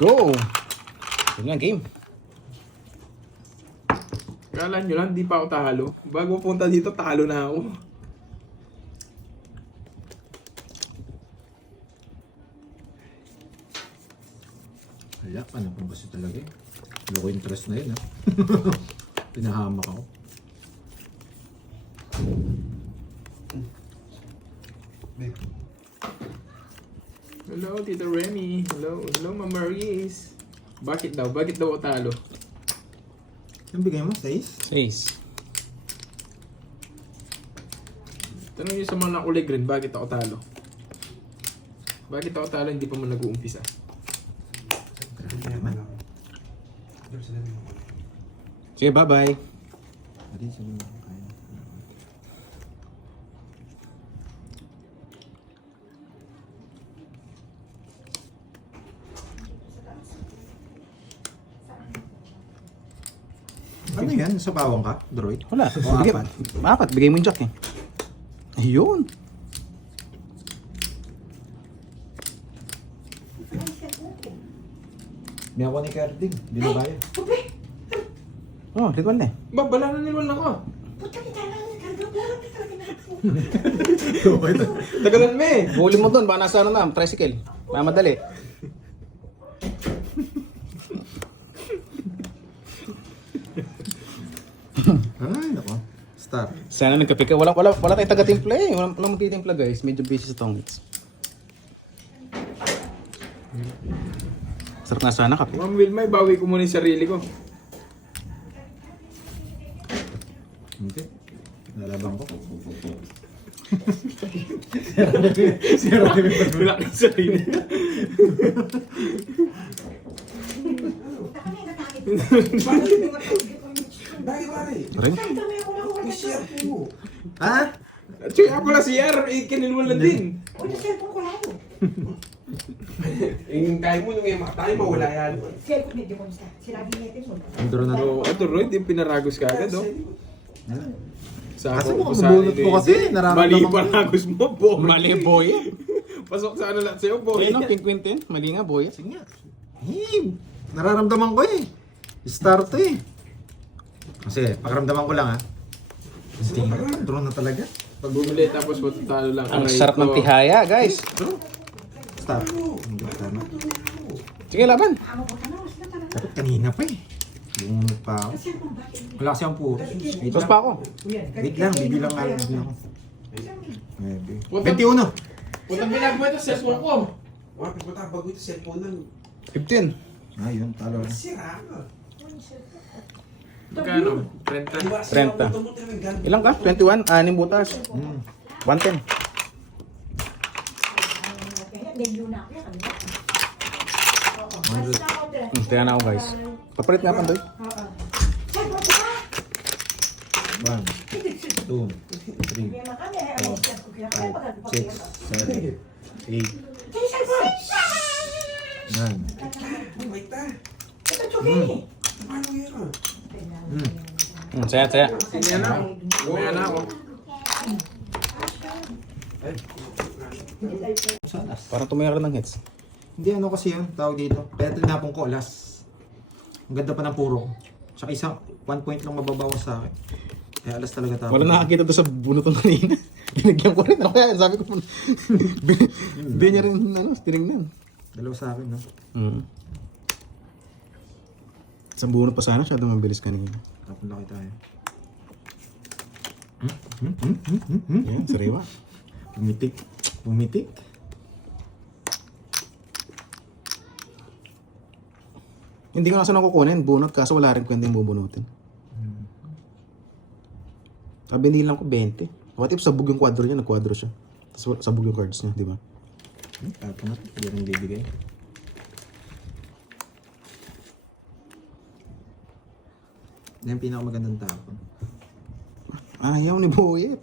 Go! Yun nga, game. Kala nyo lang, di pa ako talo. Bago punta dito, talo na ako. Hala, ano pa ba siya talaga eh? Loko interest na yun ha. Pinahamak ako. Hello, Tito Remy. Hello, Ma'am Maurice. Bakit daw? Bakit daw ako talo? Yung bigay mo? 6? 6. Tanong nyo sa mga nakulay green, bakit ako talo? Bakit ako talo, hindi pa mo nag-uumpisa? Sige, bye-bye. Adi, sabi mo kaya. Ano yan? Sa bawang ka, droid? Wala. O, Bigay, apat. apat. Bigay mo yung jack eh. Ayun. May ako ni Carding, hindi na kaya. Oh, likod na eh. Bala na nilwan ako. Tagalan mo eh. Huli mo doon, baka nasa ano na, tricycle. Mamadali. Ay, nako. Star. Sana nagkape ka. Wala tayong taga-timpla eh. Wala magtitimpla guys. Medyo busy sa tongits. Sarap na sana kape. Ma'am Wilma, bawi ko muna yung sarili ko. Hindi. Nalabang ko. Wala ka sarili. Rin? Ha? Check ako na si R, kinilwan lang din. Yung tayo mo, yung mga tayo, mawala yan. Andro na So, ito Roy, di pinaragos ka agad, oh. Sa Kasi ako, mukhang sa bubunot ano mo eh. kasi, nararamdaman Mali ko. pa ragos mo, boy. Mali, boy. Pasok sa ano lang sa'yo, boy. Ayun ang pink quintin. Mali nga, boy. Sige nga. Hey, nararamdaman ko eh. Star to eh. Kasi, pakaramdaman ko lang ha. Hindi, drone na talaga. Pag bumili tapos matatalo lang. Ang aray sarap ng ko. tihaya, guys. Star. Hindi ko tama. Sige, laban. Dapat kanina pa eh. Bumunod pa ako. Wala kasi ang puro. Wait Tos lang. pa ako. Wait lang, bibilang nga lang ako. Maybe. Puta- 21. Putang binag mo ito, cellphone ko. Wala, pupunta, bago ito cellphone lang. 15. Ayun, talo na. Sira ka. Magkano? 30. Diba, 30. Ilang ka? 21? 6 butas. 110. Tingnan na ako guys. Papalit nga pandoy. 1, 2, 3, 6, 7, 8, 9. Wait na. Paano yan? Saya, saya. Sige na. Umaya na ako. Parang tumira ng hits. Hindi ano kasi yun, tawag dito. Kaya tinapong ko, alas. Ang ganda pa ng puro. Tsaka isang 1 point lang mababawas sa akin. Kaya alas talaga tapos. Wala nakakita doon sa bunot ng kanina. Binigyan ko rin. Ano kaya? Sabi ko, hindi niya rin ano, tinignan. Dalawa sa akin, no? Isang bunot pa sana, siya mabilis kanina. Tapon laki tayo. Yan, sariwa. Pumitik. Pumitik. Hindi ko na saan kukunin, bunot, kaso wala rin kwenta yung bubunutin. Sabi nilang ko 20. What if sabog yung kwadro niya, nagkwadro siya. Tapos sabog yung cards niya, di ba? Tapon na. Hindi rin bibigay. Yan yung pinakamagandang tapon. Ayaw ni Boyet.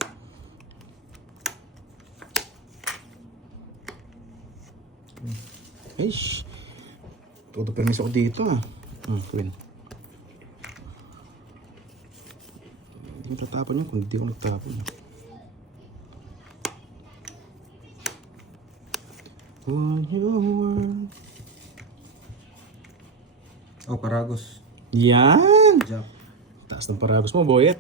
Eish. Todo permiso ko dito ah. Queen. Hindi ko tatapon yun kung hindi ko nagtapon. On your world. Oh, Paragos. Yan! Jack. Taas ng paragos mo, boyet.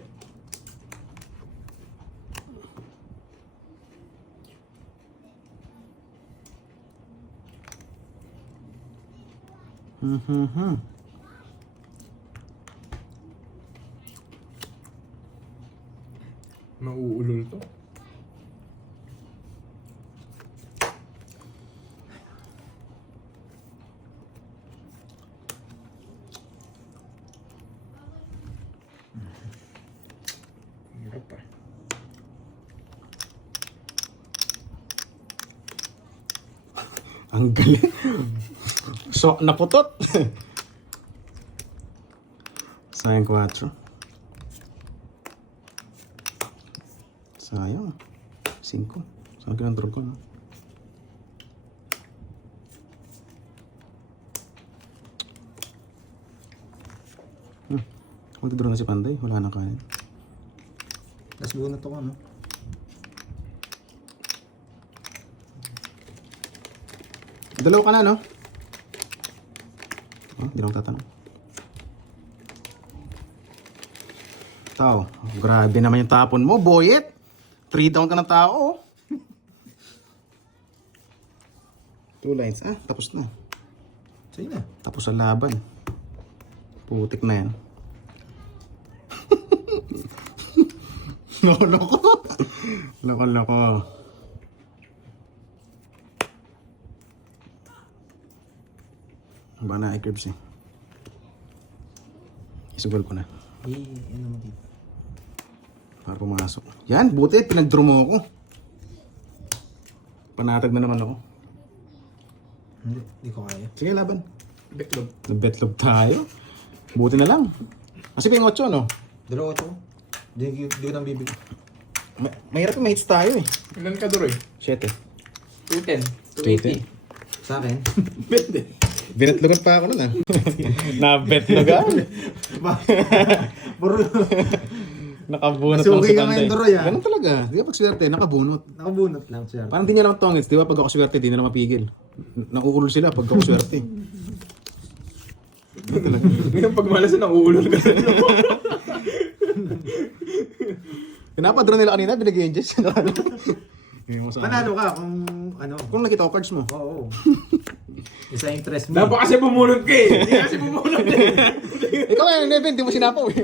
Mhm. Mauulol to. Hirap pa. Ang galing. So, naputot. Sayang 4. Sayang. 5. Saan ka ng draw ko, no? Magdadraw na si Panday. Wala na kain. Last bunot ako, no? Dalaw ka na, no? Oh, di lang tatanong. Tao, grabe naman yung tapon mo, boyet. 3 down ka ng tao, oh. 2 lines. Ah, tapos na. Sa'yo na. Tapos ang laban. Putik na yan. Loko. Loko. Ba na i-cribs eh. Isugal ko na. Ano mo dito? Para pumasok. Yan, buti. Pinag-draw mo ako. Panatag na naman ako. Hindi ko kaya. Sige, laban. Betlog. Nag-betlog tayo. Buti na lang. Kasi pa yung 8, no? Dalawa ko. Hindi ko nang bibig. Mahirap yung mates tayo eh. Ilan ka Duroy? 7. 210. 280. Sa akin? Pwede. Binatlogan pa ako nun ah. Na-betlogan. Puro Nakabunot lang Suki si ka Panday. ngayon, Doroy, ah. Ganun talaga. Di ba pag swerte, nakabunot. nakabunot lang siya. Parang di niya lang tongits. Di ba pag ako swerte, di na lang mapigil. Nauulol sila pag ako swerte. Ngayon pag malasan, nauulol ka. Pinapadra nila kanina, binigay yung Jess. Panalo ka kung ano. Kung nakita ko cards mo. Oo. Isa interest mo. Dapat kasi bumunot ka eh. Hindi kasi bumunot eh. Ikaw nga, Neven, di mo sinapaw eh.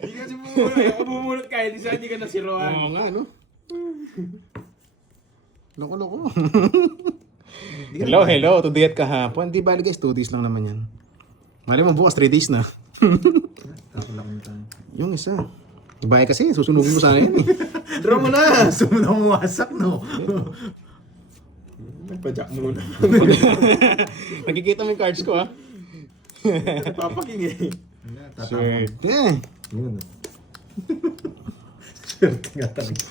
Hindi kasi bumunot. Ako bumunot ka. Hindi sa hindi ka nasiroan. Oo nga, no? Loko. Hello. 2 days kahapon. Di bali guys, 2 days lang naman yan. Mali mo bukas, 3 days na. Takulak mo tayo. Yung isa. Ibaya kasi, susunugin mo sana yan eh. Draw mo na. Gusto mo na umuwasak, no? Nagpa-jack muna. Nakikita mo yung cards ko ha. Papaking eh. Swerte. Yun. Swerte nga talaga.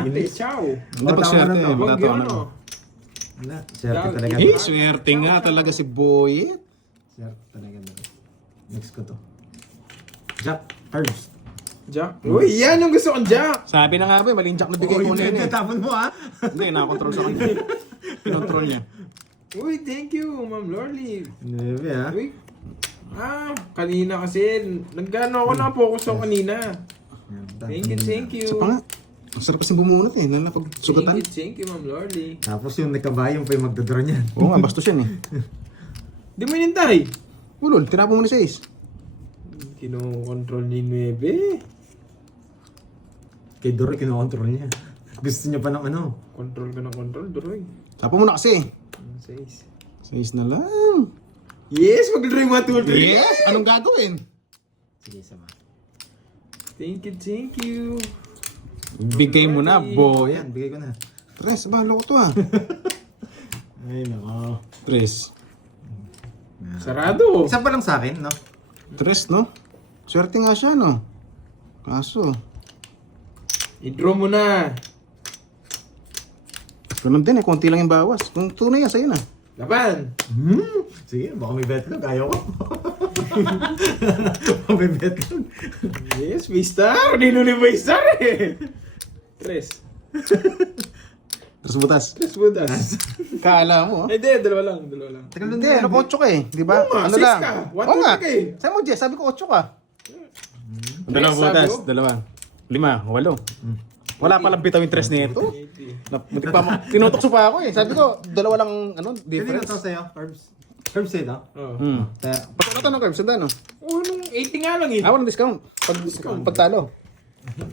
Mate, ciao. Hindi pag swerte, Wag Huwag matatawa yun na. oh. Wala. Swerte talaga. Eh, swerte nga talaga si Boyet. Swerte talaga. Next ko to. Jack. Herbs. Jack. Uy, yan yung gusto kong Jack. Sabi na nga ba, maling jack na bigay ko na yun eh. Tapon mo, ha? Hindi, nakakontrol sa kanya. Pinontrol niya. Uy, thank you, Ma'am Lorly. Nebe, ha? Uy. Kanina kasi, nagano ako na-focus ako kanina. Thank you. Sa pa nga. Ang sarap kasi bumunot eh, lalo na pag sugatan. Thank you, Ma'am Lorly. Tapos yung nagkabayong pa yung magdodro niyan. Oo nga, bastos yan eh. Di mo inintay. Ulol, tinapo mo ni 6. Kino-control ni Nuebe. Kay Doroy, kinokontrol niya. Gusto niya pa ng ano. Control ka ng control, Duroy. Tapo mo na kasi. 6. 6 na lang. Yes, mag-draw yung 1, 2, 3. Yes! Anong gagawin? Sige, sama. Thank you. Bigay mo na, boy. Ayan, bigay ko na. 3, bahalo ko to ah. Ay, nako. 3. Sarado. Isa pa lang sa akin, no? 3, no? Swerte nga siya, no? Kaso, I-draw mo na. ganun din eh, konti lang yung bawas. Kung tunay yan, sa'yo na. Laban. Sige, baka may betlog. Ayaw ko. Baka may betlog. Yes, may star. Ninuli may star eh. 3. Tres butas. Tres butas. Kala mo, Hindi, dalawa lang. Tagal nun Hindi, yan. ano, 8 ka eh. Di ba? Oo nga, Ano 6 lang? ka. One, Oo two, nga. three ka eh. Sabi mo, Jess, sabi ko 8 ka. Dalawang Sabi butas, ko? dalawa. 5, 8. Wala palang bitaw yung tres nito. Tinutokso pa ako eh. Sabi ko, dalawa lang, ano, Kanino difference. to sa'yo? Herbs? Herbs eh, no? Oo. Kaya, Pagkakata ng carbs, sandaan, no? Oh, nung 80 nga lang eh. Ah, walang discount. Pagtalo.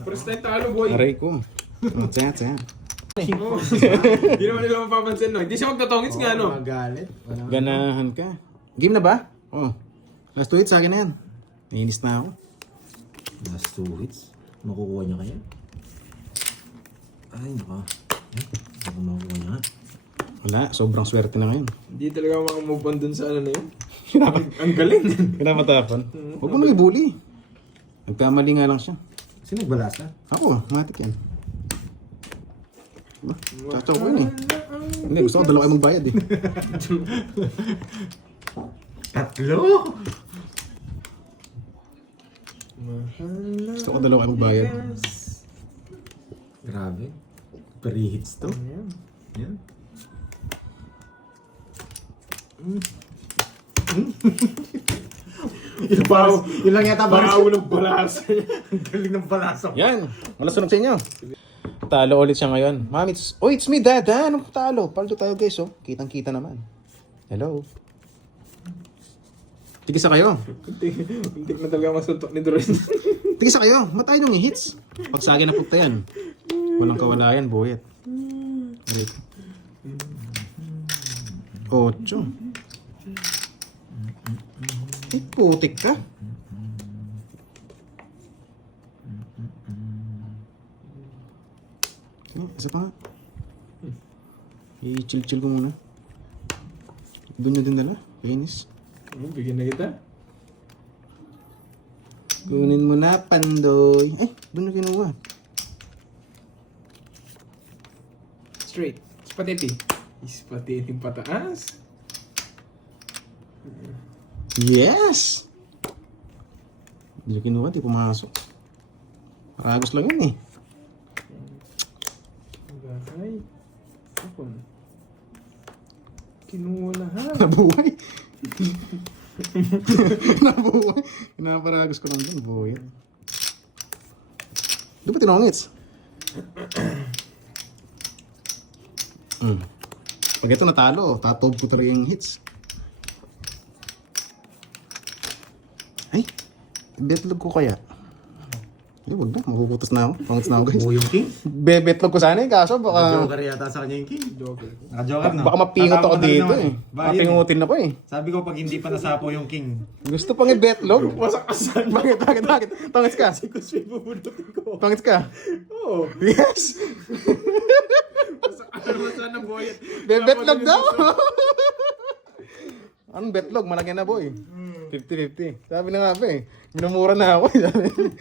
First time talo, boy. Aray ko. Tsaya, tsaya. Oo. Hindi naman nila mapapansin, no? Hindi siya magtotongits nga, no? magalit. Ganahan ka. Game na ba? Oh. Last 2 hits sa akin na yan. Nainis na ako. Last 2 hits. Makukuha niya kaya? Ay, naka. Baka makukuha niya nga. Wala, sobrang swerte na ngayon. Hindi talaga makamove on dun sa ano na yun. Ang galing. Kinamatapon. Huwag mo nang ibuli. Nagkamali nga lang siya. Sino nagbalasa? Ako, matik yan. Chachaw ko yun eh. Hindi, gusto ko dalawa kayo magbayad eh. Tatlo? Gusto ko dalawa kayo magbayad. Grabe. Pre-hits to. Ayan. Yan. Yun lang yata ba? Bakaw ng balasa. Ang galing ng balasa. Yan, malasunog sa inyo. Talo ulit siya ngayon. Ma'am, it's me, Dad, ha? Anong talo? Paldo tayo, guys, oh. Kitang-kita naman. Hello. Tigisa kayo. Hindi na talaga masuntok ni Dorin. Tigisa kayo. Matay nung i-hits. Pagsagi na punta yan. Walang kawalayan, boyet. Right. 8. Putik ka. Isa pa nga. I-chill-chill ko muna. Doon nyo din dala. Kainis. Bigyan na kita. Kunin mo na, Pandoy. Ay, doon na kinuha. Straight. Spaghetti. Spaghetti pataas. Yes! Hindi kinuha, di pumasok. Paragos lang yun eh. Bahay. Kapon. Kinuha lahat. Nabuhay. Nabuhay. Pinaparagos ko lang dun, boy. Di ba tinongits? Pag ito natalo, tatob ko talaga yung hits. Ay, betlog ko kaya. Eh, wag na, mapuputos na ako. Pangits na ako, guys. Oo, yung king. Betlog ko sana eh, kaso baka... Joker yata sa kanya yung king. Joker. Naka-joker na. Baka mapingot ako Tatama na rin dito naman eh. Bakit? Mapingutin ako eh. Sabi ko pag hindi pa nasapo yung king. Gusto pang i-betlog? Wasak-asak. Bakit? Tangits ka? Si Kuspi bubunutin ko. Tangits ka? Oo. Yes! Wasak-asak sana boy. Betlog daw! Anong betlog? Malaki na boy. 50-50. Sabi na nga ba eh. Minumura na ako eh.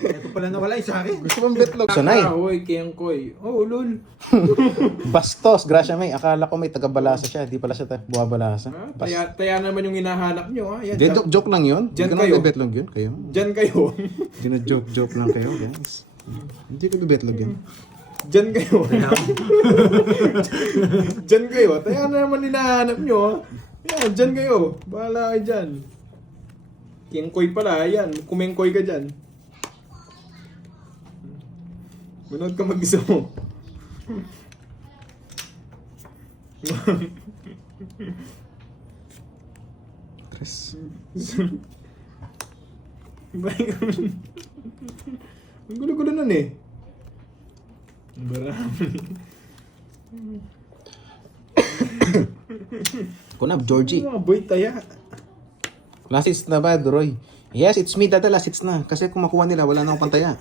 Ito pala nawala yung sa akin. Gusto mong betlog? Sanay. Hoy, kiyangkoy. Oh, lol. Bastos, Gracia May. Akala ko may taga-balasa siya. Di pala siya buwabalasa. Taya naman yung hinahanap nyo, ha? Yan, Di, joke lang yun. Diyan Hindi kayo. ka betlog yun. Kayo. Diyan kayo. Joke lang kayo, guys. Hindi ko betlog yun. Diyan kayo. Diyan kayo. Taya naman hinahanap nyo, ha? Yan, diyan kayo. Bahala kayo dyan. Kiyangkoy pala, yan. Kumengkoy ka dyan. Manood ka mag-isa mo. Tres. Ang gulo-gulo nun eh. Ang barami. Kunab, Georgie. Mga boy taya. Last hits na ba, Duroy? Yes, it's me, Dada. Last hits na. Kasi kung makuha nila, wala na akong pantaya.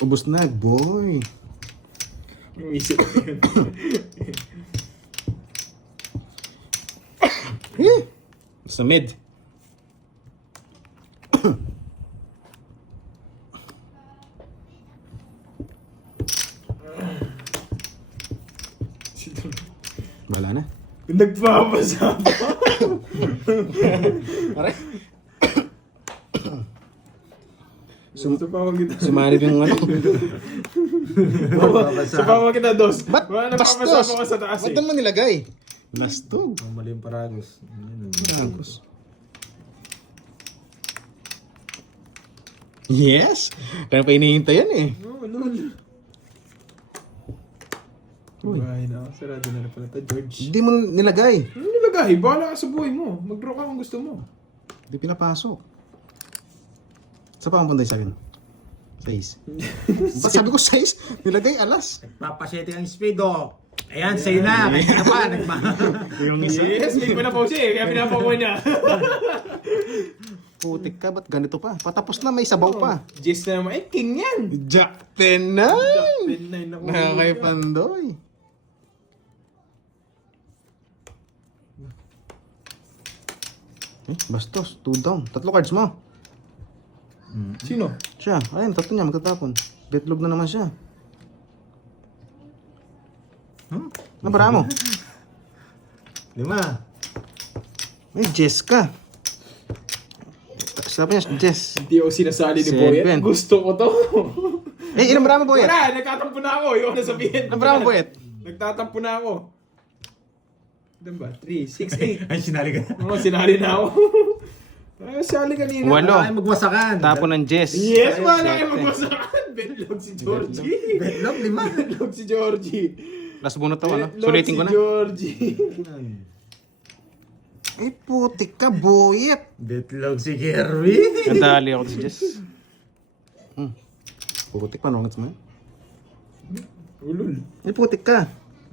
Ubus na, boy. Yung isip ko yun. Sa mid. Wala na. Nagpapasa pa. Aray. Gusto pa ako kita. Sumanib yung ano. Gusto pa ako kita, dos. Ba't Wala bastos? napapasama ka sa taas Ba't eh. mo nilagay? Lastog. Ang mali yung paragos. Paragos. Yes! Kaya pa hinihintay yan eh. Oo, lol. Bahay na ako. Sarado na pala ito, George. Hindi mo nilagay. Ano nilagay? Bahala ka sa buhay mo. Mag-draw ka kung gusto mo. Hindi pinapasok. Sa pa ang punday sa akin? 6. Ba't sabi ko 6? Nilagay alas. Papasete ang speed, oh. Ayan, sa'yo na. Kaya pa, Yung isa. Yes, may pinapaw siya eh. Kaya pinapaw niya. Putik ka, ba't ganito pa? Patapos na, may sabaw pa. Jess na naman. Eh, king yan. Jack 10 na! Pin na yun ako. Nakakay Pandoy. Bastos, 2 down. 3 cards mo. Sino? Siya, ayun, 3 niya, magtatapon. Betlog na naman siya. Nabara mo. 5. May Jess ka. Sabi niya, Jess. Hindi ako sinasali ni 7. Boyet. Gusto ko to. Eh, ilang bara mo, Boyet? Wala, nagtatampo na ako. Yung nasabihin. Ilang bara mo, Boyet? Nagtatampo na ako. Ilan ba? 3, 6, 8. Ay, sinali ka. Oo, sinali na ako. Ay, sali kanina. Walo. Ay, magwasakan. Tapon ng Jess. Yes, wala Sete. kayo magwasakan. Betlog si Georgie. Betlog, 5. Betlog si Georgie. Last bunot to, ano? Betlog Sulitin ko na. si Georgie. Ay, putik ka, Boyet. Betlog si Kirby. Nadali ako si Jess. Putik pa, nungits mo. Ulul. Ay, putik ka.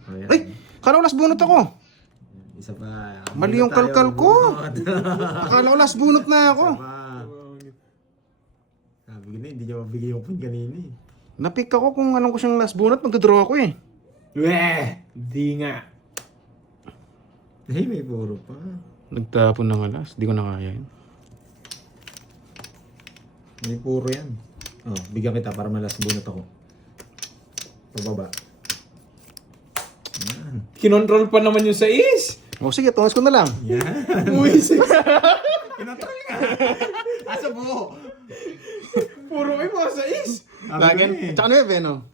Ayan. Ay, kala ko last bunot ako. Isa pa. Mali yung kalkal ko. Akala ko last bunot na ako. Sabi ko na, hindi niya mabigay yung point kanina eh. Napik ako kung anong ko siyang last bunot, magdodraw ako eh. Weh, di nga. Ay, may puro pa. Nagtapon ng alas, di ko na kaya yun. May puro yan. Oh, bigyan kita para malas bunot ako. Pababa. Yan. Kinontrol pa naman yung 6. O sige, tungas ko na lang. Yan. Uy, 6. Kinontrol ka. Asa buo. Puro kayo mga 6. Lagyan, tsaka 9 no?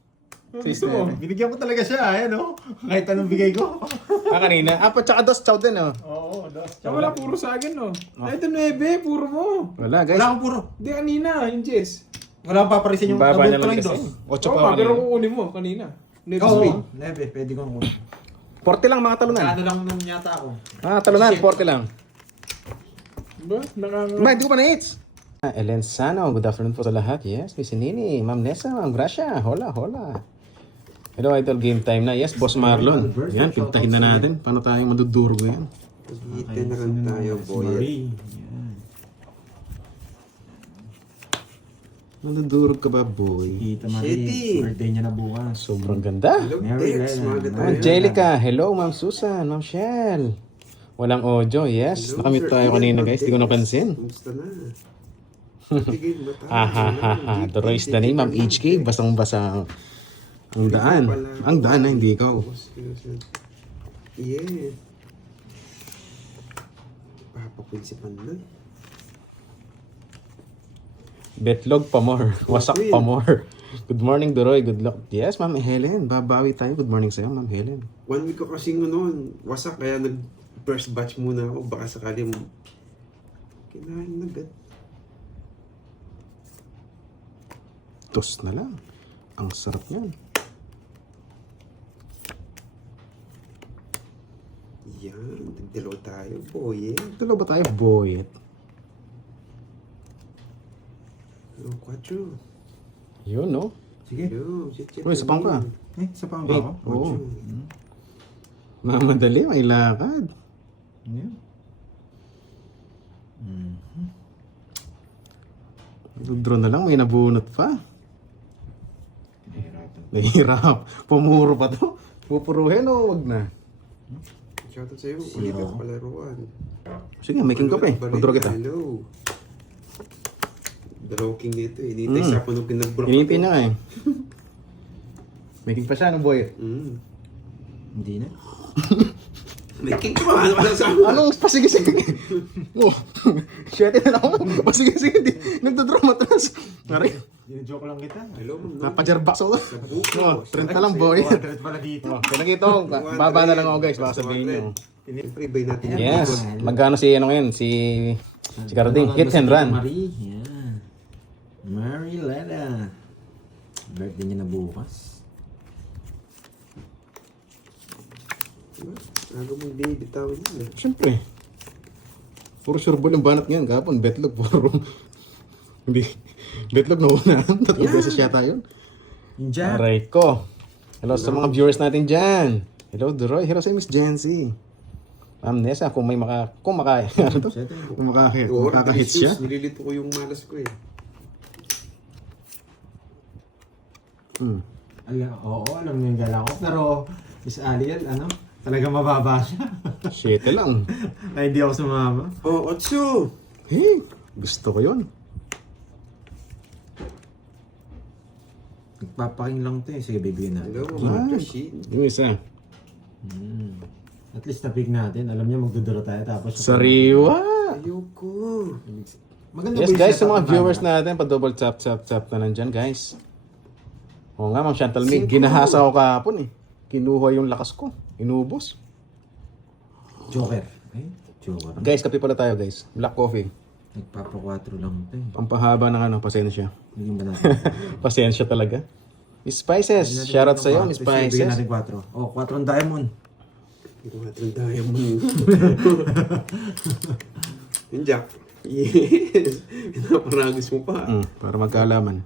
Gusto mo? Binigyan ko talaga siya, ayan oh. Kahit anong bigay ko. Kanina. Apat tsaka 2, chow din oh. Oo, dos. Wala puro sa akin, no? Ay, ito 9, puro mo. Wala guys. Wala akong puro. Di kanina, yung Jess. Wala akong paparisin yung Baba niya nabot ko lang yung kasi. dos. 8 Oo, pa pero kanina. kukunin mo kanina. Next Oo, week. 9. Pwede ko nung 40 lang mga talunan. Ano lang nung yata ako. Talunan, 40 lang. Ba? Ba, hindi ko pa na-hits. Ellen Sano, good afternoon po sa lahat. Yes, Miss Nini, Ma'am Nessa, Ma'am Gracia. Hola, hola. Hello, Idol. Game time na. Yes, Boss Marlon. Yan, pintahin na natin. Paano tayo madudurgo yan? Itin na lang tayo, boy. Madudurog ka ba, boy? Kita Shitty. Marie, birthday niya na bukas. Sobrang ganda. Hello, Mary Tex. Lena. Mga Ma'am tayo. Angelica, hello, Ma'am Susan, Ma'am Shell. Walang audio, yes. Hello, Nakamit Sir tayo Ian kanina, guys. Di ko Martinez. napansin. Kumusta na? Tigil ba tayo? Ha. Doro is the name, Ma'am HK. Basang-basa ang daan. Ang daan na, hindi ikaw. Yeah. Papaprinsipan na. Betlog pa more. Wasak pa more. Good morning, Doroy. Good luck. Yes, Ma'am Helen. Babawi tayo. Good morning sa'yo, Ma'am Helen. 1 week ko kasing wasak kaya first batch muna ako. Baka sakali mo. Kinain na agad. Tos na lang. Ang sarap niyan. Yan. Nagdalaw tayo, boy. Dalaw ba tayo, boy? Oh, 4. Yun, no? Sige. Yo, Uy, isa pang pa. Isa pa ang ba ako? Oo. Mamadali, may lakad. Yan. Draw na lang, may nabunot pa. Nahirapan. Nahirap. Pumuro pa to. Pupuruhin o wag na? Shoutout sa'yo. Ulit ako palaruan. Sige, may king kape. Mag-draw kita. Hello. Draw king nito eh. Hinihintay sa ako nung pinag-brock Hinihintay niya nga eh. May king pa siya, no boy? Mm. Hindi na. May king ko, ano ka sa akin? Anong pasige-sige? Oh, shit na ako. Pasige-sige, nagdodraw matras. Mari, Joke lang kita. Hello, ma'am. napajerbaks ako. Sa buko. Oh, 30 lang boy. 200 pala dito. Oh, kaya nakita ko, baba na lang ako guys, baka sabihin nyo. Siyempre, ibay natin yung Yes, bacon. magkano si ano ngayon? Si Carding, hit and run. Marie, yan. Marie Leda. Birthday niya na bukas. Diba? Ano mong binibitawan niya? Siyempre. Puro sureball yung banat ngayon. Kahapon, betlog. Puro. Hindi. Betlog na una. 3 beses yata yun. Yung Jack. Aray ko. Hello sa mga viewers natin dyan. Hello, Duroy. Hello sa Miss Jency. Ma'am Nessa, kung may ano to? Kung Oo, makaka-hit siya. Nililito ko yung malas ko eh. Oo, alam niyo yung gala ko. Pero, Miss Aliel, talaga mababa siya. 7 lang. Ay, hindi ako sumama. Oh, Otso! Hey, gusto ko yun. Nagpapaking lang to eh. Sige, bibigyan natin. Hello, mga shit. Yung isa. At least na-pick natin. Alam niya magduduro tayo. Tapos, Sariwa. Ayoko. maganda Yes ba yung guys, sa setup mga ng viewers camera? natin, pa-double tap na nandyan guys. Oo nga, Ma'am Chantal May, ginahasa ko kahapon eh. Kinuha yung lakas ko. Inubos. Joker. Ay, Joker. Guys, kape pala tayo guys. Black coffee. Nagpapa-4 lang ito eh. Pampahaba ng pasensya. Bigyan ba natin? Pasensya talaga. Miss Spices, shoutout sa'yo, Miss Bigyan Spices. natin 4. Oh, 4 ang diamond. Ginawa ng diamond. Yung Jack. Yes. Pinaparagos mo pa. Para magkaalaman.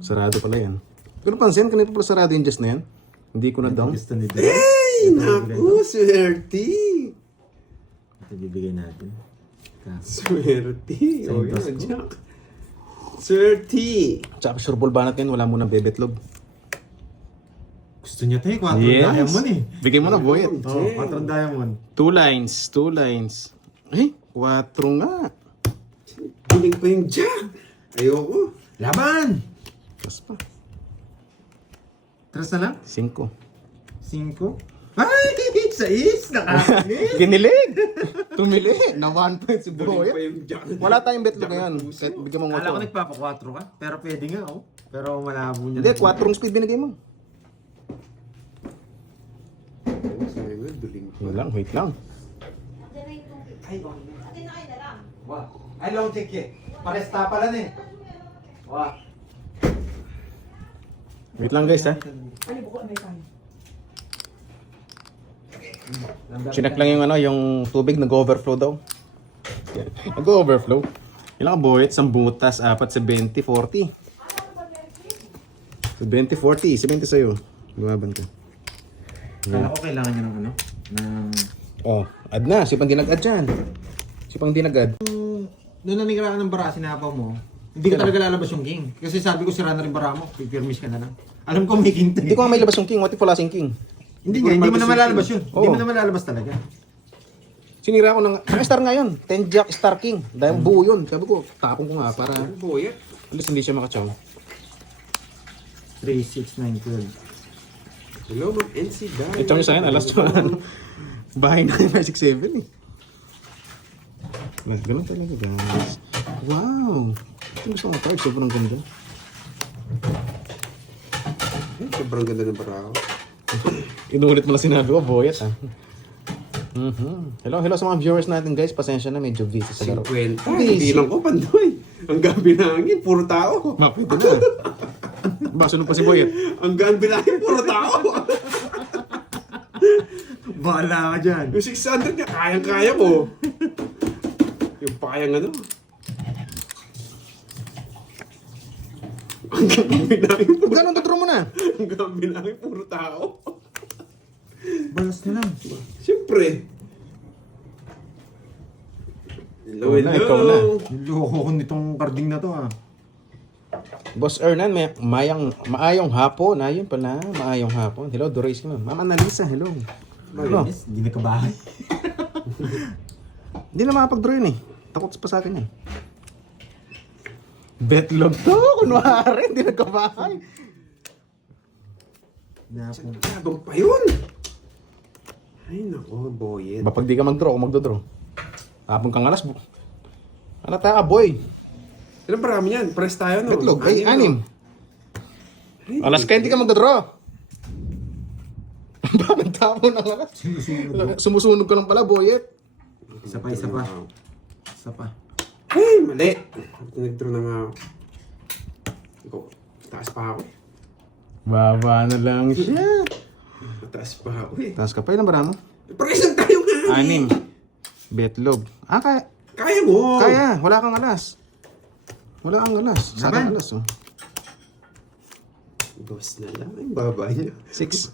Sarado pala yan. Pero pansin, kanina pala sarado yung just na yan. Hindi ko na down. Gusto nito. Ay, naku, swerte. Ito bibigay natin. Swerte. Sa O intas yan, ko. Jack. Swerte. Tsaka sureball banat yan, wala mo nang bebetlog. Gusto niya tayo, 4 Yes. diamond eh. Bigay mo na, boy. Oh, 4 diamond. 2 lines. Eh, 4 nga. Buling pa yung Jack. Ayoko. Laban! Plus pa. 3 na lang? 5. 5? Ay! 6! Nakakalit! Ginilig! Tumili! Na 1 point si Buling pa Boy. yung Jack. Wala tayong betlog ngayon. Kahit bigyan mo Kala ko 8. nagpapa-4 ka, pero pwede nga oh. Pero malabo niya. Hindi, 4 speed binigay mo. Sabi mo, buling pa. Wait lang, wait lang. Wow. Ay, long check eh. Paresta pala na eh. Wow. Wait lang guys ha. Chinek lang yung yung tubig nag-overflow daw. Nag-overflow. Ilang boy, 10 butas, 4 sa 20, 40. Sa 20, 40, 70 sa'yo. Lumaban ka. Kala ko kailangan niya ng ng... Oh, add na. Si pang di nag-add dyan. Si pang di nag-add. Noong nanira ka ng bara, sinapaw mo, hindi ka talaga lalabas yung king. Kasi sabi ko, sira na rin bara mo, pipirmis ka na lang. Alam ko may king to. Hindi ko nga may labas yung king. What if wala sing king? Hindi mo naman lalabas yun. Hindi Oo. mo naman lalabas talaga. Sinira ko ng... Ang star nga yun. 10 jack star king. Dahil buo yun. Sabi ko, tapong ko nga para... Ang boyat. At least hindi siya makachaw. 3, 6, 9, 12. Hello, mag-NC Dai. Ito yung sa'yo, alas 1. Bahay na 967 eh. Ganun talaga guys. Wow! Ito gusto ko card. Sobrang ganda. Sobrang ganda ng parao. Inulit mo na sinabi ko, boyet ah. Hello sa mga viewers natin guys. Pasensya na, medyo busy sa laro. 50. Busy. Hindi lang ko, pandoy. Ang gabi na hangin, puro tao. Mapito na. Ba, sunod pa si Boyet. Ang gabi na hangin, puro tao. Bahala ka dyan. Yung 600 niya, kayang-kaya ko. Yung pakayang ano. Ang gabi na hangin, puro Gano'n tuturo mo na? Ang gabi na hangin, puro tao. Balas na lang. Siyempre. Hello, Ikaw na, ikaw na. hello. Niloko ko nitong carding na to ah. Boss Ernan, maayong hapon. Ayun pala, maayong hapon. Hello, Doris naman. Ma'am Annalisa, hello. Hello. Yes, hindi na kabahay. Hindi na makapag-draw yun eh. Takot pa sa akin yan. Betlog to, kunwari. Hindi nagkabahay. Napong. Tabang pa yun. Ay, nako, boyet. Ba pag di ka mag-draw, kung magdodraw. Tapon kang alas. Ano tayo ka, boy? Ilan marami yan? Press tayo, no? Betlog. Ay, anim. Ay, Alas ka, hindi ka magdodraw. Bakit tapon ng alas? Sumusunog ka lang pala, boyet. Isa pa, isa pa. Isa pa. Ay, mali. Nag-draw na nga ako. Ikaw, taas pa ako. Baba na lang siya. Mataas pa ako eh. Taas ka pa, ilan ba mo? Press lang tayo nga. Anim. Betlog. Kaya. Kaya mo. Kaya, wala kang alas. Wala kang alas. Sa Laban. alas, oh. Dos na lang. Ay, baba niya. 6.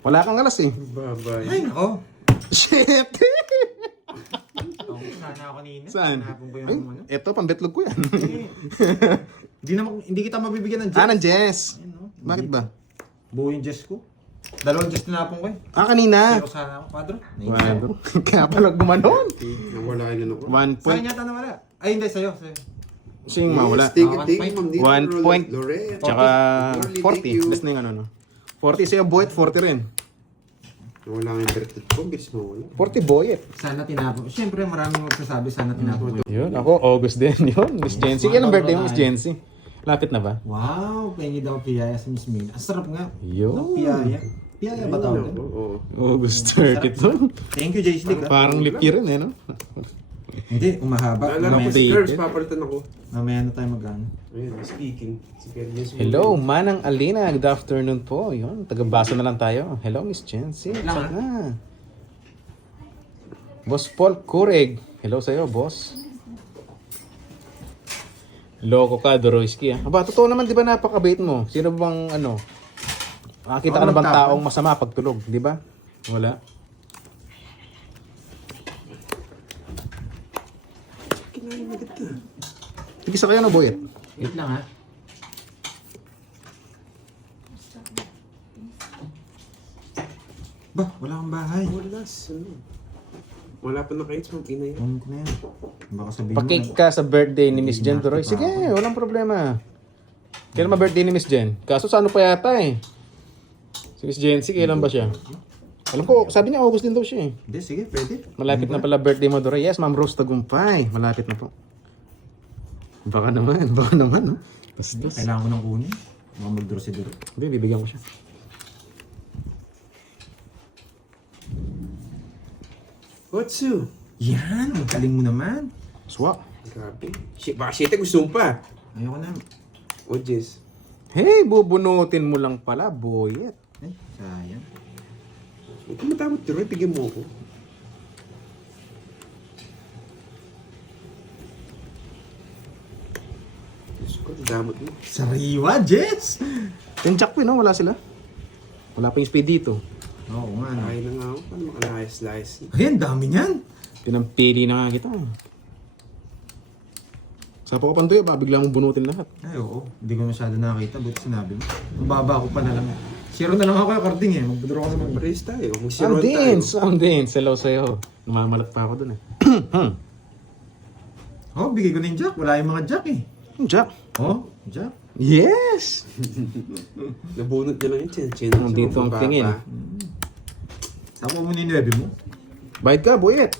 Wala kang alas eh. Baba niya. Ay, nako. Shit! Oh, sana ako kanina. Saan? Sinabong ko yung Ay, ano. eto, pambetlog ko yan. Hindi kita mabibigyan ng Jess. Ng Jess. Ayun, no? Bakit ba? Buo yung Jess ko. Dalawang Jess tinapong ko eh. Kanina. Pero sana ako, Padro. Wow. Kaya pala gumanon. Nawala yun ako. 1 Sa point. kanya ata nawala. Ay, hindi, sa'yo. Sing mawala. Take Ah, it, take 1 Ma'am Dito. 1 point. Lorette. Tsaka Lorette, thank you. 40. Less na yung ano, no? 40 sa'yo, Boyet. 40 rin. Nawala nga yung bertet ko. Bilis mawala. 40 Boyet. Sana tinapong. Siyempre, maraming magsasabi sana tinapong. Yun, ako, August din. Yun, Miss Jency. Kailan birthday mo, Miss Jency? Lapit na ba? Wow, pengi daw piyaya sa Miss Min. Ang sarap nga. Yun. Ng piyaya. Piyaya ba tawag? Oo. August 32. Thank you, Jay Slick. Parang lip year rin, eh, no? Hindi, umahaba. Naalala ko Mamaya, si Updated. Curves, papalitan ako. mamaya na tayo mag-ano. Ayun, speaking. Si Kernes. Hello, Manang Alina. Good afternoon po. Yun, taga-basa na lang tayo. Hello, Miss Jency. Lang, Saka. Boss Paul Kureg. Hello sa'yo, boss. Loko ka, Doroyski. Ah. Aba, totoo naman, di ba napakabait mo? Sino bang, ano, makakita ka Ako na bang nagtapon. taong masama pag tulog, di ba? Wala. Kinain agad ka. Tigisa kayo, no, Boyet? Wait lang ha. Ba, wala kang bahay. Wala, ano. Wala pa na kayo sa mga inay. Ano ko na yan? Baka sabihin Pakik ka sa birthday ni Miss Jen Doroy. Sige, walang problema. Kailan ba birthday ni Miss Jen? Kaso sa ano pa yata eh. Si Miss Jency, kailan ba siya? Alam ko, sabi niya August din daw siya eh. Hindi, sige, pwede. Malapit na pala birthday mo, Doroy. Yes, Ma'am Rose Tagumpay. Malapit na po. Baka naman, no? Basta. Kailangan ko ng kunin. Baka mag-draw si Duro. Hindi, bibigyan ko siya. Otsu. Yan, magaling mo naman. Swa. Grabe. Shit, baka shit, gusto mo pa. Ayoko na. Oh, Jess. Hey, bubunutin mo lang pala, Boyet. Ay, sayang. Huwag kang matamot, Troy. Bigyan mo ako. Diyos ko, damot mo. Sariwa, Jets! Yung Jack no? Wala sila. Wala pa yung speed dito. Oo nga, no. Kaya na nga ako. Paano makalayas-layas? Ayan, dami niyan. Pinampili na nga kita. Sa po pantoy, bigla mong bunutin lahat. Ay, oo. Hindi ko masyado nakakita. Buti sinabi mo. Ang baba ko pa na lang. Zero na lang ako yung carding eh. Mag-draw ka sa mga. Pares tayo. Ang Magsiron tayo. dance, ang dance. Hello sa'yo. Namamalat pa ako dun eh. Oh, bigay ko na yung jack. Wala yung mga jack eh. Jack. Oh, jack. Yes! Nabunot niya lang yung chin-chin. Nandito ang tingin. Sapa mo na yung 9 mo. Bayad ka, Boyet.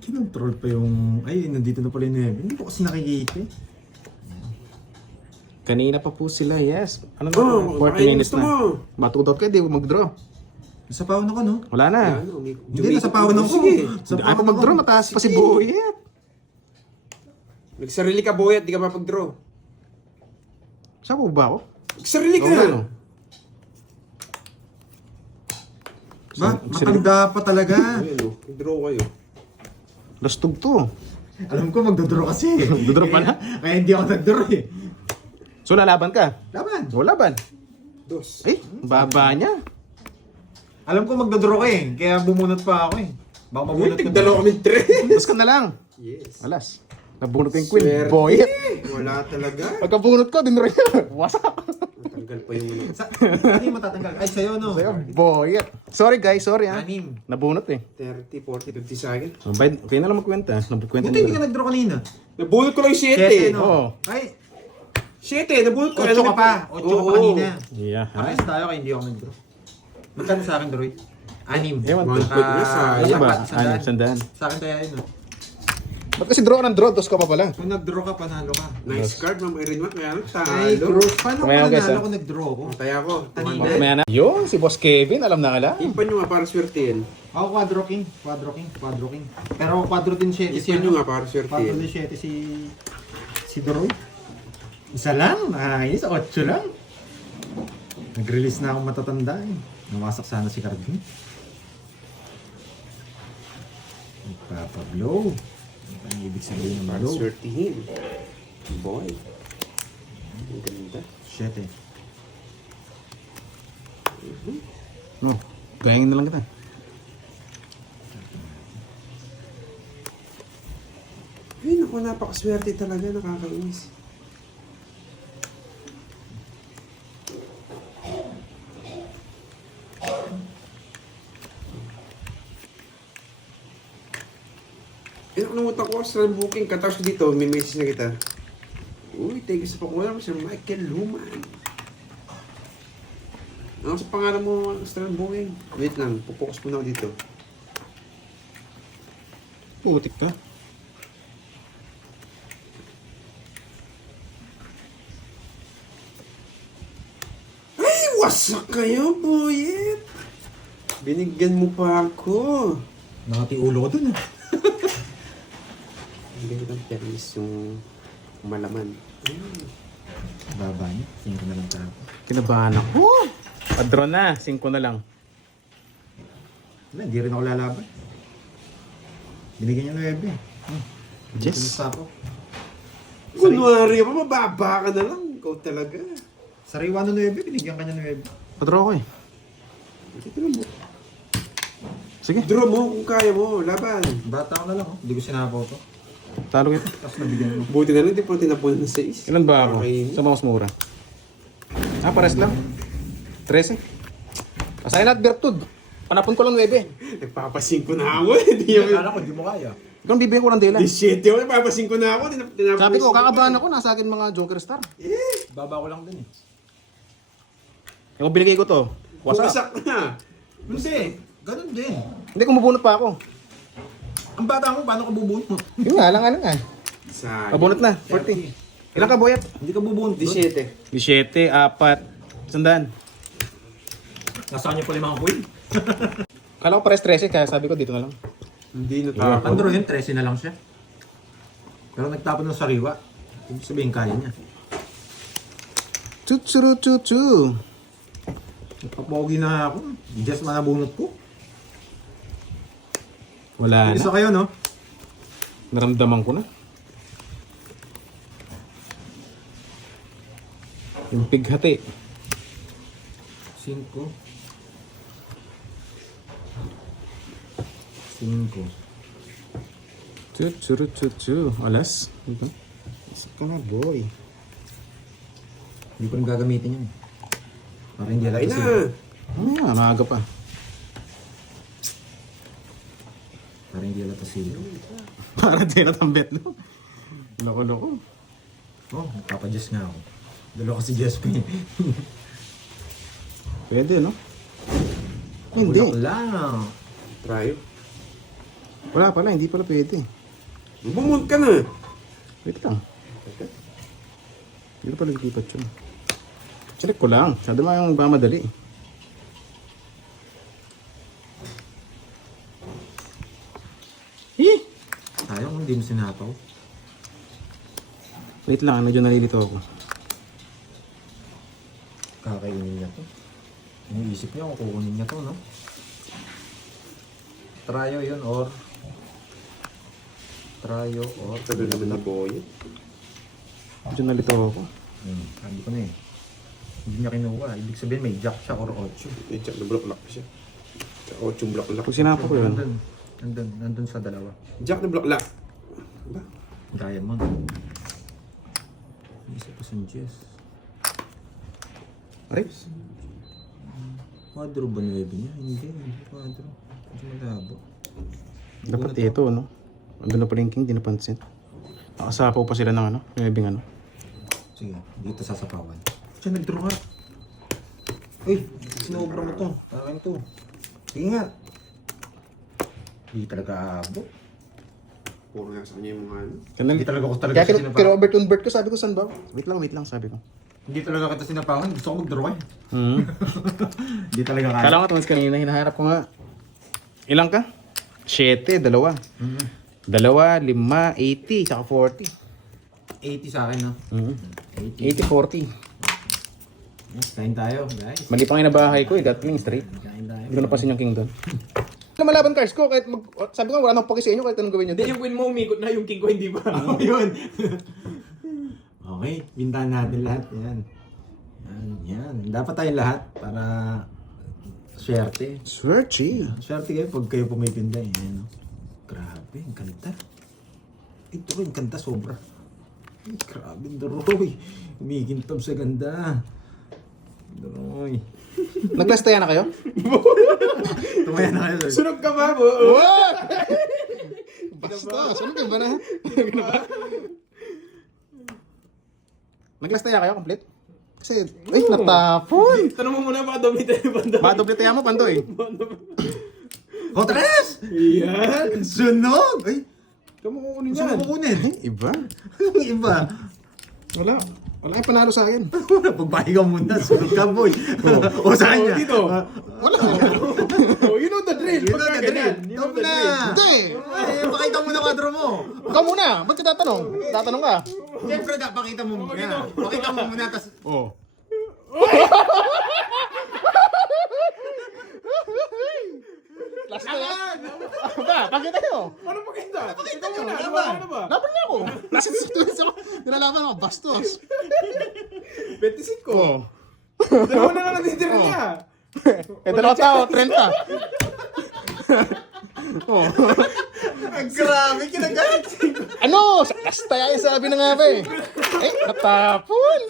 Kinontrol pa yung... Ay, nandito na pala yung 9. Hindi ko kasi nakikita eh. Kanina pa po sila, yes. Ano na? Oh, 40 minutes gusto na. mo. Matutot ka, di mag-draw. Nasa pawon ako, no? Wala na. Ano, Hindi, nasa pawon ako. Sige. Sa Ay, pawon pag mag-draw, ako. mataas pa si Boyet. Nagsarili ka, boyat. Di ka mapag-draw. Saan po ba ako? Nagsarili ka. Oo, ano? Ba, matanda pa talaga. Ayun, oh. Draw kayo. Lastog to. Alam ko magdodraw kasi. Magdodraw pala? Kaya hindi ako nagdraw eh. So, lalaban ka? Laban. O, laban. Dos. Eh, baba niya. Alam ko magdodraw ka eh. Kaya bumunot pa ako eh. Baka Uy, mabunot ka. tigdalaw kami tre. Tapos ka na lang. Yes. Alas. Nabunot ko yung queen. Swerte. Boyet. Wala talaga. Pagkabunot ko, dinro niya. Wasak. Natanggal pa yung ano. Ano yung matatanggal? Ay, sa'yo no? Sa'yo, Boyet. Sorry guys, sorry ah. Anim. Nabunot eh. 30, 40, 50 sa akin. Oh, kaya na lang magkwenta. Nagkwenta Buti hindi ka nagdraw kanina. Nabunot ko lang yung 7 Kesa eh. no? Oo. Ay, 7, nabunot ko. 8 ka pa. 8 ka pa kanina. Yeah. Parehas tayo kaya hindi ako nag-draw. Magkano sa akin, Droid? 6. Ewan ko. Sayang. Ano ba? Sandaan. Sandaan. Sa akin kaya yun. Ba't kasi draw ng draw? Dos ka pa pala. Kung nag-draw ka, panalo ka. Nice card, Ma'am Irene Mac. Kaya Ay, talo. Cruz. Paano Kumain ka ako, guys, nanalo ah. kung nag-draw ko? Taya ko. Kanina. Mamaya na. Yun, si Boss Kevin. Alam na alam. Impan nyo nga para swertein. Ako, Quadro King. Pero Quadro din 7 siya. Impan nyo nga para Quadro swertein. din 7 si Droid. Isa lang. Ayos, 8 lang. Nag-release na akong matatanda eh. Nawasak sana si Cardin. Nagpapablow. Ano ang ibig sabihin ng Para blow? swertein. Boy. Ang ganda. 7. No, gayangin na lang kita. Ay, naku, napakaswerte talaga. Nakakainis. Eh, nakalimutan ko sa booking. Katapos dito, may message na kita. Uy, thank you sa pakulam, Sir Michael Luman. Ano sa pangalan mo, Sir Booking? Wait lang, pupokus muna ako dito. Putik ka. Ay, wasak kayo, boyet! Binigyan mo pa ako. Nakati ulo ko dun ah. Hindi ko ng permis yung malaman. Baba niya. 5 na lang tayo. Kinabahan ako. Padro na. 5 na lang. Wala, hindi rin ako lalaban. Binigyan niya 9. Yes. Kumusta ako? Kunwari pa, mababa ka na lang. Ikaw talaga. Sariwa na 9, binigyan ka niya 9. Padro ako eh. Ito na mo. Sige. Draw mo kung kaya mo. Laban. Bata ko na lang oh. Hindi ko sinapaw to. Talo kita. Tapos nabigyan mo. Buti na lang, di po tinapunan ng 6. Ilan ba ako? Okay. Sa mas mura? Ah, pares lang. 13. Pasay na at Bertud. Panapon ko lang 9. Nagpapasin ko na ako. Hindi Hindi, naman. akala ko, hindi mo kaya. Ikaw ang bibigyan ko ng dela. 17 ako, nagpapasin ko na ako. Sabi ko, kakabahan ako. Nasa akin mga Joker Star. Baba ko lang dun eh. Yung binigay ko to. Wasak. Wasak na. Hindi, ganun din. Hindi, kumubunot pa ako. Ang bata mo, paano ka bubunot? Yun nga, lang nga. Sayang. Pabunot na. 40. Ilan ka, Boyet? Hindi ka bubunot dun. 17. 17, 4, sandaan. Nasaan niyo pala yung mga queen? Kala ko pares 13, kaya sabi ko dito na lang. Hindi natapos. Andro yun, 13 na lang siya. Pero nagtapon ng sariwa. Ibig sabihin kaya niya. Chuchuruchuchu. Nagpapogi na ako. Just manabunot ko. Wala Isa na. kayo, no? Naramdaman ko na. Yung pighati. 5. 5. Chuchuruchuchu. Alas. Ito. Isa ka na, boy. Hindi ko rin gagamitin yun. Para hindi Ay alam na. Ah, maaga pa. Para hindi alam sila. Para din at ang bet, no? Loko-loko. Oh, nagpapadjust nga ako. Dalawa kasi Jess ko eh. Pwede, no? Hindi. Bulak lang. Try. Wala pala, hindi pala pwede. Bumunot ka na. Wait lang. Hindi na pala lipat yun. Check ko lang. Sabi mo yung mamadali. Eh! Sayang kung hindi mo sinapaw. Wait lang, medyo nalilito ako. Kakainin niya to. Iniisip niya kung kukunin niya to, no? Tryo yun or... Tryo or... Tagal naman ni Boy. Medyo nalito ako. Sabi ko na eh. Hindi niya kinuha. Ibig sabihin may jack siya or 8. Eh, tsak na block-lock pa siya. Tsak 8 block-lock. Pag sinapa ko yun, Nandun sa dalawa. Jack na block-lock. Ba? Diamond. Isa pa sa Jess. ay, Quadro ba 9 niya? Hindi quadro. Medyo malabo. dapat ito, no? Andun na pala yung king, di napansin. Nakasapaw pa sila ng ano, yung ano. Sige, dito sasapawan. Siya nag-draw nga. Uy, sinobra mo to. Akin to. Sige nga. Hindi talaga abot. Puro nga sa kanya yung mga ano. Hindi talaga ako talaga Kaya siya sinapawan. kino-convert ko, sabi ko, saan ba? Wait lang, sabi ko. Hindi talaga kita sinapawan. Gusto ko mag-draw eh. Hmm. Hindi talaga kaya. Kala ko tumas kanina, hinahanap ko nga. Ilang ka? 7, dalawa. Mhm. 2, 5, 80, tsaka 40. 80 sa akin, no? 80, 40. Yes, kain tayo, guys. Mali pang inabahay ko, got me straight. Kain tayo. Hindi ko napansin yung king doon. Lumalaban cards ko, kahit sabi ko, wala nang paki sa inyo, kahit anong gawin nyo. Hindi, yung queen mo umikot na, yung king ko hindi ba? Yun. Okay, bintahan natin lahat. Yan. Yan. Dapat tayong lahat para swerte. Swerte. Swerte kayo pag kayo pumipinda. Yan, no? Grabe, ang ganda. Ito rin, ganda sobra. Ay, grabe, Doroy. Umigintab sa ganda. Doroy. Nag-last na kayo? Tumaya na kayo, sir. Sunog ka ba? What? Basta, sunod ka ba na? Nag-last na kayo, complete? Kasi, ay, natapon. Tanong mo muna baka domitin yung banda. Madoblete mo, Pandoy. Kontres! Yan. Sunog! Ay, Kamu kukunin gusto yan. mo kukunin? Iba. Iba. Wala. Wala yung panalo sa akin. Pagbahi ka muna, sunog ka, boy. O sa kanya? Dito. Wala. Oh, you know the drill. You know Pagka the drill. ganyan. You know Stop the na! drill. Hindi. Eh, pakita mo na kwadro mo. Ikaw muna. Ba't ka tatanong? Tatanong ka. Siyempre, pakita mo muna. Pakita mo muna, tas... Oo. Last na yan. Ba, pakita nyo. Ano pakita? Pakita nyo, muna. laban. Ano ba? Laban na ako. Nasa situation ako. Nilalaban ako. Bastos. 25. Oo. Dalawa na lang natitira niya. Eh, dalawa tao. 30. Oo. Grabe, kinagalit. Ano? Last tayo sabi na nga ba eh. Eh, natapon.